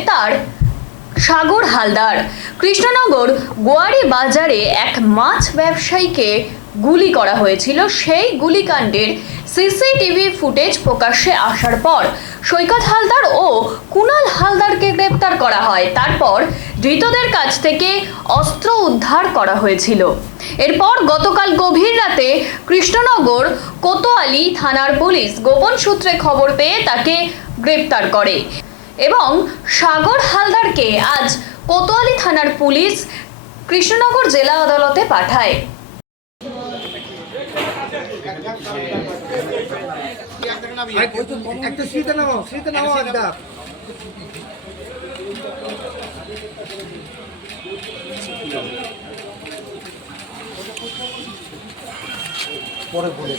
গ্রেপ্তার সাগর হালদার। কৃষ্ণনগর গোয়ারি বাজারে এক মাছ ব্যবসায়ীকে গুলি করা হয়েছিল। সেই গুলিকাণ্ডের সিসিটিভি ফুটেজ প্রকাশ্যে আসার পর সৈকত হালদার ও কুনাল হালদারকে গ্রেপ্তার করা হয়। তারপর ধৃতদের কাছ থেকে অস্ত্র উদ্ধার করা হয়েছিল। এরপর গতকাল গভীর রাতে কৃষ্ণনগর কোতোয়ালি থানার পুলিশ গোপন সূত্রে খবর পেয়ে তাকে গ্রেপ্তার করে এবং সাগর হালদারকে আজ কোতোয়ালি থানার পুলিশ কৃষ্ণনগর জেলা আদালতে পাঠায়। একটা সিটে নাও একটা পরে বলে